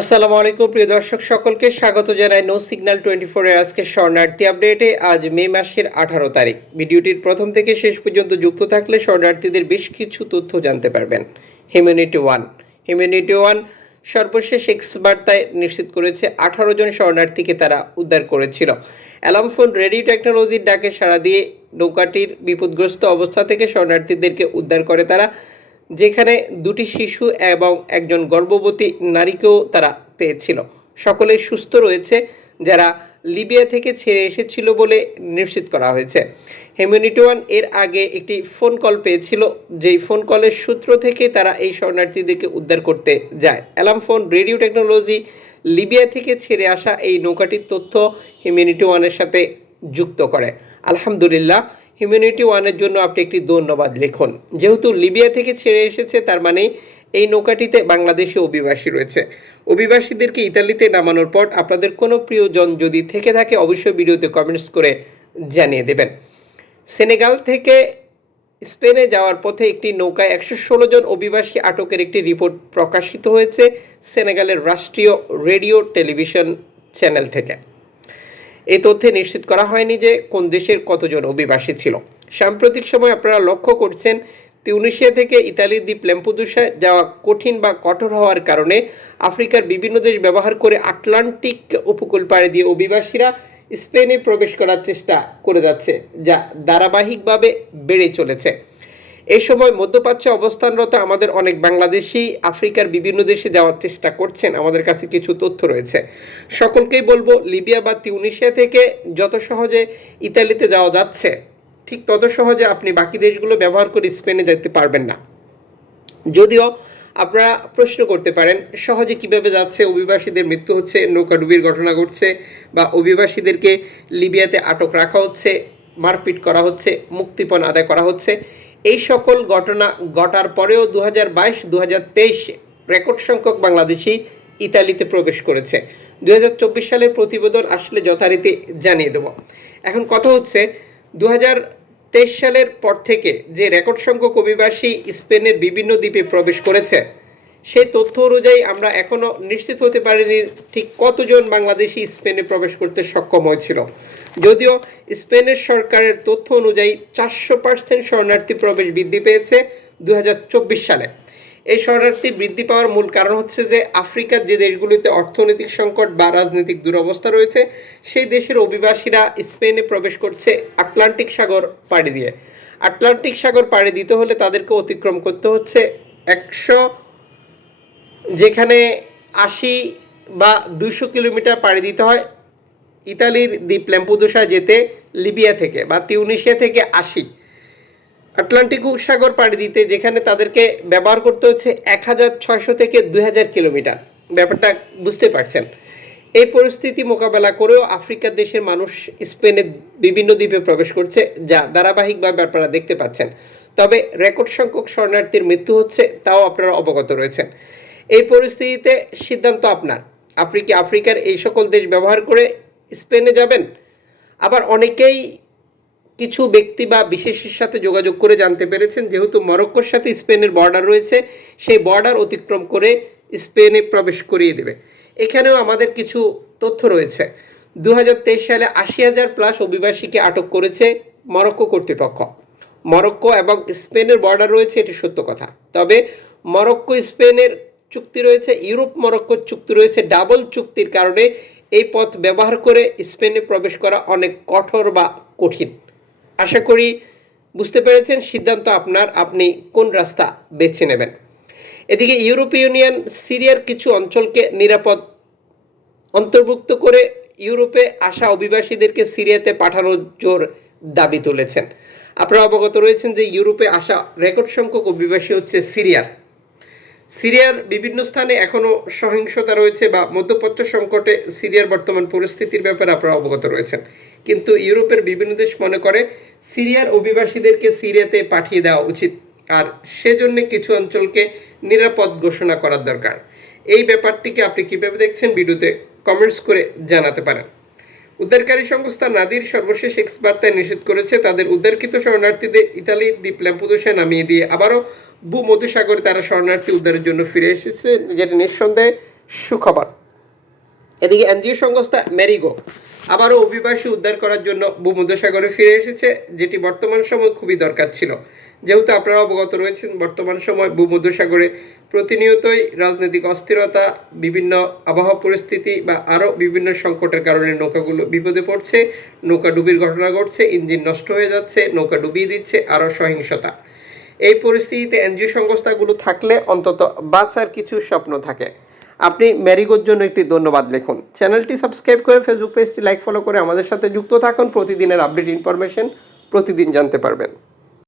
আসসালামু আলাইকুম, প্রিয় দর্শক, সকলকে স্বাগত জানাই নো সিগন্যাল টোয়েন্টি ফোরের আজকে শরণার্থী আপডেটে আজ মে মাসের আঠারো তারিখ। ভিডিওটির প্রথম থেকে শেষ পর্যন্ত যুক্ত থাকলে শরণার্থীদের বেশ কিছু তথ্য জানতে পারবেন। হিউম্যানিটি ওয়ান হিউম্যানিটি ওয়ান সর্বশেষ এক্স বার্তায় নিশ্চিত করেছে, আঠারো জন শরণার্থীকে তারা উদ্ধার করেছিল। অ্যালার্ম ফোন রেডিও টেকনোলজির ডাকে সাড়া দিয়ে নৌকাটির বিপদগ্রস্ত অবস্থা থেকে শরণার্থীদেরকে উদ্ধার করে তারা। যেখানে দুটি শিশু এবং একজন গর্ভবতী নারীকেও তারা পেয়েছিল। সকলে সুস্থ রয়েছে, যারা লিবিয়া থেকে ছেড়ে এসেছিল বলে নিশ্চিত করা হয়েছে। হিউম্যানিটি ওয়ানের আগে একটি ফোন কল পেয়েছিল, যেই ফোন কলের সূত্র থেকে তারা এই শরণার্থীদেরকে উদ্ধার করতে যায়। Alarm phone, radio technology, Libya থেকে ছেড়ে আসা এই নৌকাটির তথ্য হিউম্যানিটি ওয়ানের সাথে যুক্ত করে। আলহামদুলিল্লাহ হিউম্যানিটি ওয়ানের জন্য আপনি একটি ধন্যবাদ লিখুন। যেহেতু লিবিয়া থেকে ছেড়ে এসেছে, তার মানে এই নৌকাটিতে বাংলাদেশে অভিবাসী রয়েছে। অভিবাসীদেরকে ইতালিতে নামানোর পর আপনাদের কোনো প্রিয়জন যদি থেকে থাকে, অবশ্যই ভিডিওতে কমেন্টস করে জানিয়ে দেবেন। সেনেগাল থেকে স্পেনে যাওয়ার পথে একটি নৌকায় একশো ষোলো জন অভিবাসী আটকের একটি রিপোর্ট প্রকাশিত হয়েছে সেনেগালের রাষ্ট্রীয় রেডিও টেলিভিশন চ্যানেল থেকে। এই তথ্যে নিশ্চিত করা হয়নি যে কোন দেশের কতজন অভিবাসী ছিল। সাম্প্রতিক সময় আপনারা লক্ষ্য করছেন তিউনিশিয়া থেকে ইতালির দ্বীপ ল্যাম্পুদুসায় যাওয়া কঠিন বা কঠোর হওয়ার কারণে আফ্রিকার বিভিন্ন দেশ ব্যবহার করে আটলান্টিক উপকূল পাড়ে দিয়ে অভিবাসীরা স্পেনে প্রবেশ করার চেষ্টা করে যাচ্ছে, যা ধারাবাহিকভাবে বেড়ে চলেছে। এই সময় মধ্যপ্রাচ্যে অবস্থানরত আমাদের অনেক বাংলাদেশি আফ্রিকার বিভিন্ন দেশে যাওয়ার চেষ্টা করছেন। আমাদের কাছে কিছু তথ্য রয়েছে। সকলকেই বলব, লিবিয়া বা তিউনিশিয়া থেকে যত সহজে ইতালিতে যাওয়া যাচ্ছে, ঠিক তত সহজে আপনি বাকি দেশগুলো ব্যবহার করে স্পেনে যেতে পারবেন না। যদিও আপনারা প্রশ্ন করতে পারেন, সহজে কীভাবে যাচ্ছে, অভিবাসীদের মৃত্যু হচ্ছে নৌকাডুবির ঘটনা ঘটছে বা অভিবাসীদেরকে লিবিয়াতে আটক রাখা হচ্ছে, মারপিট করা হচ্ছে, মুক্তিপণ আদায় করা হচ্ছে এই সকল ঘটনা ঘটার পরেও দু হাজার বাইশ দু হাজার তেইশ রেকর্ড সংখ্যক বাংলাদেশি ইতালিতে প্রবেশ করেছে। দু হাজার চব্বিশ সালের প্রতিবেদন আসলে যথারীতি জানিয়ে দেব। এখন কথা হচ্ছে দু হাজার তেইশ সালের পর থেকে যে রেকর্ড সংখ্যক অভিবাসী স্পেনের বিভিন্ন দ্বীপে প্রবেশ করেছে সেই তথ্য অনুযায়ী আমরা এখনও নিশ্চিত হতে পারিনি ঠিক কতজন বাংলাদেশি স্পেনে প্রবেশ করতে সক্ষম হয়েছিল। যদিও স্পেনের সরকারের তথ্য অনুযায়ী চারশো পার্সেন্ট শরণার্থী প্রবেশ বৃদ্ধি পেয়েছে দু হাজার চব্বিশ সালে। এই শরণার্থী বৃদ্ধি পাওয়ার মূল কারণ হচ্ছে যে আফ্রিকার যে দেশগুলিতে অর্থনৈতিক সংকট বা রাজনৈতিক দুরবস্থা রয়েছে, সেই দেশের অভিবাসীরা স্পেনে প্রবেশ করছে আটলান্টিক সাগর পাড়ি দিয়ে। আটলান্টিক সাগর পাড়ি দিতে হলে তাদেরকে অতিক্রম করতে হচ্ছে একশো যেখানে আশি বা দুশো কিলোমিটার পাড়ি দিতে হয় ইতালির দ্বীপ ল্যাম্পুদোসা যেতে লিবিয়া থেকে বা তিউনিশিয়া থেকে আশি। আটলান্টিক উপসাগর পাড়ি দিতে যেখানে তাদেরকে ব্যবহার করতে হচ্ছে এক হাজার ছয়শো থেকে দুই হাজার কিলোমিটার। ব্যাপারটা বুঝতে পারছেন। এই পরিস্থিতি মোকাবেলা করেও আফ্রিকার দেশের মানুষ স্পেনের বিভিন্ন দ্বীপে প্রবেশ করছে, যা ধারাবাহিকভাবে আপনারা দেখতে পাচ্ছেন। তবে রেকর্ড সংখ্যক শরণার্থীর মৃত্যু হচ্ছে, তাও আপনারা অবগত রয়েছেন। এই পরিস্থিতিতে সিদ্ধান্ত আপনার। আপনি কি আফ্রিকার এই সকল দেশ ব্যবহার করে স্পেনে যাবেন? আবার অনেকেই কিছু ব্যক্তি বা বিশেষের সাথে যোগাযোগ করে জানতে পেরেছেন, যেহেতু মরক্কোর সাথে স্পেনের বর্ডার রয়েছে, সেই বর্ডার অতিক্রম করে স্পেনে প্রবেশ করিয়ে দেবে। এখানেও আমাদের কিছু তথ্য রয়েছে। দু হাজার তেইশ সালে আশি হাজার প্লাস অভিবাসীকে আটক করেছে মরক্কো কর্তৃপক্ষ। মরক্কো এবং স্পেনের বর্ডার রয়েছে, এটি সত্য কথা। তবে মরক্কো স্পেনের চুক্তি রয়েছে, ইউরোপ, মরক্কোর চুক্তি রয়েছে, ডাবল চুক্তির কারণে এই পথ ব্যবহার করে স্পেনে প্রবেশ করা অনেক কঠোর বা কঠিন। আশা করি বুঝতে পেরেছেন, সিদ্ধান্ত আপনার, আপনি কোন রাস্তা বেছে নেবেন। এদিকে ইউরোপীয় ইউনিয়ন সিরিয়ার কিছু অঞ্চলকে নিরাপদ অন্তর্ভুক্ত করে ইউরোপে আসা অভিবাসীদেরকে সিরিয়াতে পাঠানোর জোর দাবি তুলেছেন। আপনারা অবগত রয়েছেন যে ইউরোপে আসা রেকর্ড সংখ্যক অভিবাসী হচ্ছে সিরিয়ার। সিরিয়ার বিভিন্ন স্থানে এখনও সহিংসতা রয়েছে বা মধ্যপ্রাচ্য সংকটে সিরিয়ার বর্তমান পরিস্থিতির ব্যাপারে আপনারা অবগত রয়েছেন। কিন্তু ইউরোপের বিভিন্ন দেশ মনে করে সিরিয়ার অভিবাসীদেরকে সিরিয়াতে পাঠিয়ে দেওয়া উচিত। আর সেজন্য কিছু অঞ্চলকে নিরাপদ ঘোষণা করার দরকার। এই ব্যাপারটিকে আপনি কীভাবে দেখছেন ভিডিওতে কমেন্টস করে জানাতে পারেন। উদ্ধারকারী সংস্থা নাদির সর্বশেষ এক্স বার্তায় নিষেধ করেছে, তাদের উদ্ধারকৃত শরণার্থীদের ইতালির দ্বীপ ল্যাম্পুদোসায় নামিয়ে দিয়ে আবারও ভূমধ্যসাগরে তারা শরণার্থী উদ্ধারের জন্য ফিরে এসেছে, যেটা নিঃসন্দেহে সুখবর। এদিকে এনজিও সংস্থা ম্যারিগো আবারও অভিবাসী উদ্ধার করার জন্য ভূমধ্যসাগরে ফিরে এসেছে, যেটি বর্তমান সময় খুবই দরকার ছিল। যেহেতু আপনারা অবগত রয়েছেন, বর্তমান সময় ভূমধ্যসাগরে প্রতিনিয়তই রাজনৈতিক অস্থিরতা, বিভিন্ন আবহাওয়া পরিস্থিতি বা আরও বিভিন্ন সংকটের কারণে নৌকাগুলো বিপদে পড়ছে, নৌকা ডুবির ঘটনা ঘটছে, ইঞ্জিন নষ্ট হয়ে যাচ্ছে, নৌকা ডুবিয়ে দিচ্ছে, আরও সহিংসতা। এই পরিস্থিতিতে এনজিও সংস্থাগুলো থাকলে অন্তত বাঁচার কিছু স্বপ্ন থাকে। আপনি ম্যারিগোর জন্য একটি ধন্যবাদ লিখুন। চ্যানেলটি সাবস্ক্রাইব করে ফেসবুক পেজটি লাইক, ফলো করে আমাদের সাথে যুক্ত থাকুন। প্রতিদিনের আপডেট ইনফরমেশন প্রতিদিন জানতে পারবেন।